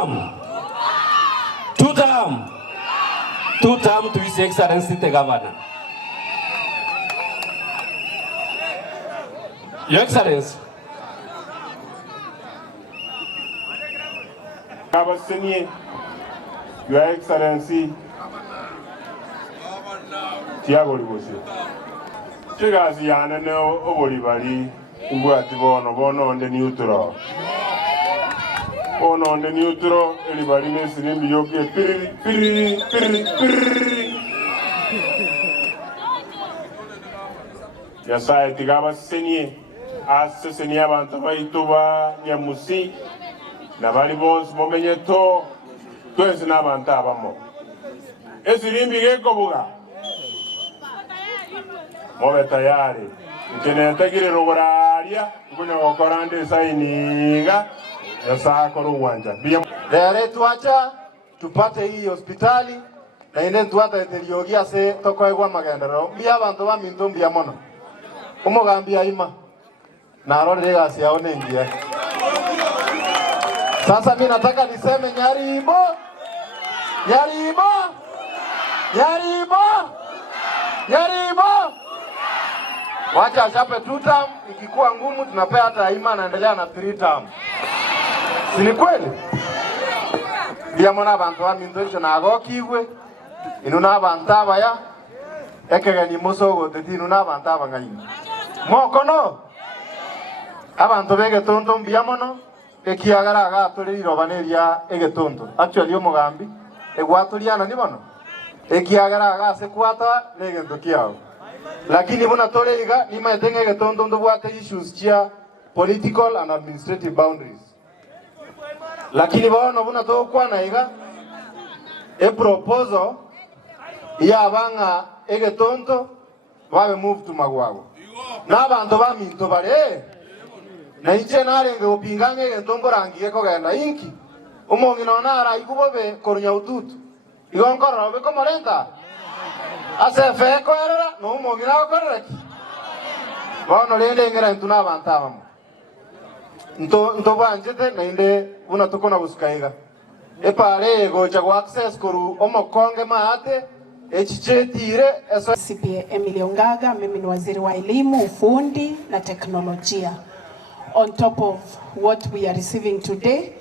2-term. 2-term. 2-term to His Excellency the Governor. Your Excellency. Your Excellency, Tiago Libosi. Chigazi yana no obolibali ngwati bono on the neutral. On the neutral, everybody knows the name of your piri. Yasai Tigaba Seni, as Senia Bantavaituba, Nyamusi, Navaribos, Momeneto, Tuesnabantabamo. Esirimbi Kobuga Movetayari, Genetagiri Rogoraria, Guno Corande Sainiga. Leo tuacha tupate hii hospitali na ine tuata eteriogia se toko egwa magendero bia bantu ba minto bia mono umugambia ima na rore gasi yao nengia. Sasa mimi nataka niseme Nyaribo wacha chape 2-term, ikikuwa ngumu tunapea hata ima naendelea na 3-term. Sini kweli? Bia mona bantu wa minto na agokigwe inuna bantaba ya ekega ni musogo teti inuna bantaba ngai. Moko no. Abantu bege tonto bia mono ekiagara aga tuliro baneria egetonto. Actually omugambi egwatuliana ni bono. Ekiagara aga se kwata negento kiao. Lakini bona toleiga ni maetenge getonto ndo bwate issues chia political and administrative boundaries. Lakini bono buna to kwana iga proposal ya banga egetonto babe move to magwago na bantu ba minto bare na iche narenge opingange egetongo rangiye kogenda inki umongi nona ara ikubobe korunya ututu igonkoro be komorenta ase fe koerera no umongi na korera ki bono lende ngera ntuna bantaba nto banjete na inde una tokona buskaiga epare gocha go access koru omokonge maate echichetire eso CPA Emily Ongaga. Mimi ni waziri wa elimu, ufundi na teknolojia. On top of what we are receiving today,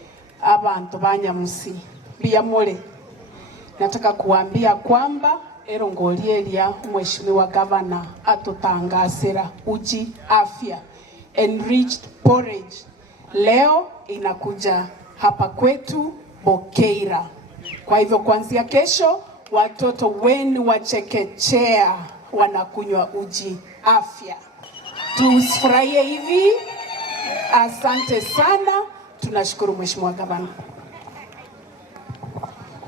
abantu ba Nyamusi bia mole, nataka kuambia kwamba erongolielia mheshimiwa governor atutangasira uji afya enriched porridge leo inakuja hapa kwetu Bokeira. Kwa hivyo kuanzia kesho watoto wenu wa chekechea wanakunywa uji afya. Tusifurahie hivi. Asante sana. Tunashukuru Mheshimiwa Gavana.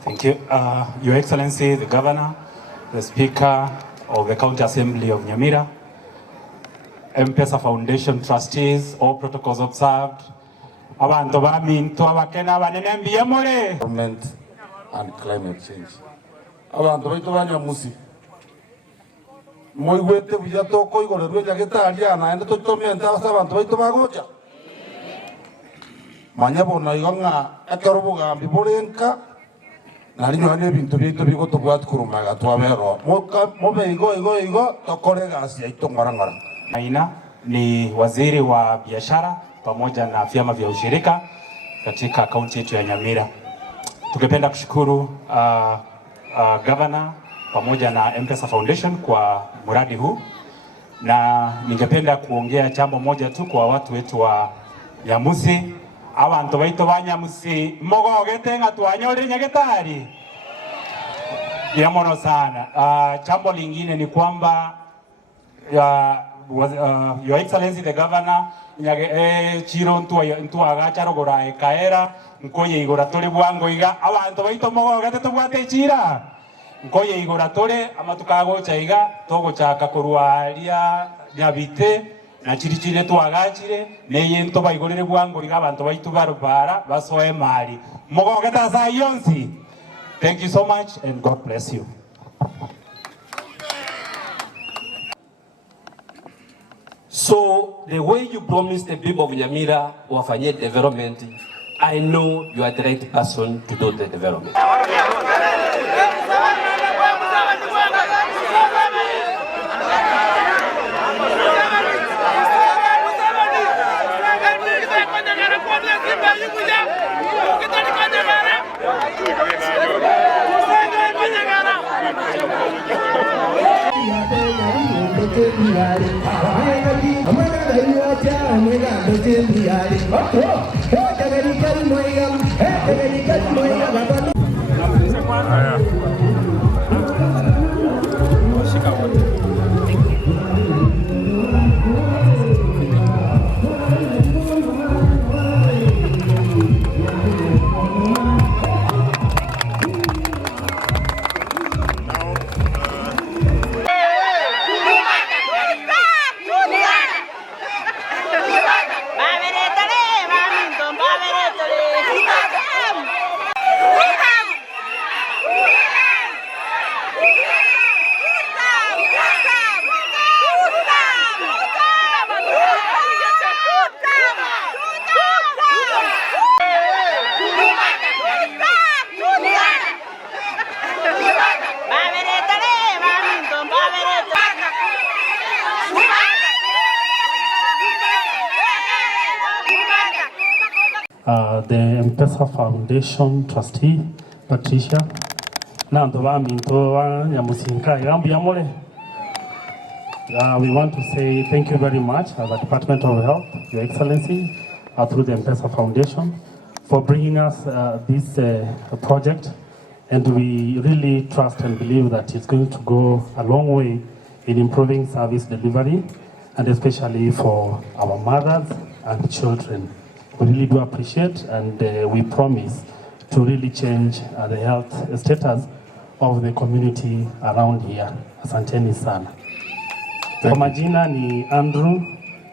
Thank you. Your Excellency, the Governor, the Speaker of the County Assembly of Nyamira, M-Pesa Foundation trustees, all protocols observed. Abantu baminto abakena banene mbiyemole. Environment and climate change. Abantu baitu ba Nyamusi. Moigwete buya toko igorerwe jagetaria na ende totomia ntaba abantu baitu bagoja. Manyabona igonga akarubuga mbiborenka. Nari nywane bintu bitu bigo tobwat kurumaga twabero. Mobe igo tokore gasi itongorangora. Maina ni waziri wa biashara pamoja na vyama vya ushirika katika kaunti yetu ya Nyamira. Tungependa kushukuru governor pamoja na M-Pesa Foundation kwa mradi huu, na ningependa kuongea jambo moja tu kwa watu wetu wa Nyamusi. Abantu baitu ba Nyamusi mogogete ngatwanyore nyagetari yamono sana. Jambo lingine ni kwamba Your Excellency the Governor nyage chiro ntu agacharo gora ekaera nkoye igora tole bwango iga abantu baito mogogete tubwate chira nkoye igora tole amatukago chaiga togo chaka kurwaria nyabite na chirichire twagachire neye nto baigorere bwango iga abantu baitu barubara basoe mali mogogete za yonsi. Thank you so much and God bless you. So the way you promised the people of Nyamira wafanyie development, I I know you are the right person to do the development. The M-Pesa Foundation trustee, Patricia. We want to say thank you very much as the Department of Health, Your Excellency, through the M-Pesa Foundation, for bringing us this project. And we really trust and believe that it's going to go a long way in improving service delivery, and especially for our mothers and children. We really do appreciate, and we promise to really change the health status of the community around here. Asanteni sana. Kwa majina ni Andrew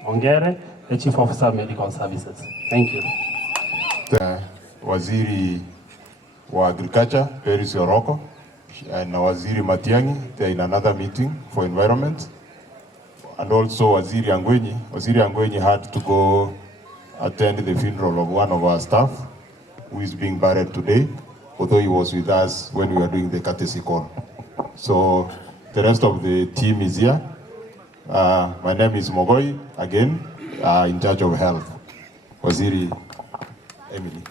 Ongere, the Chief Officer of Medical Services. Thank you. Waziri wa Agriculture, Peris Oroko, and Waziri Matiang'i, they're in another meeting for environment. And also Waziri Angwenyi. Waziri Angwenyi had to go attend the funeral of one of our staff who is being buried today, although he was with us when we were doing the courtesy call. So the rest of the team is here. My name is Mogoi, again, in charge of health. Waziri Emily.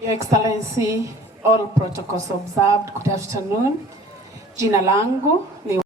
Your Excellency, all protocols observed. Good afternoon. Jina langu ni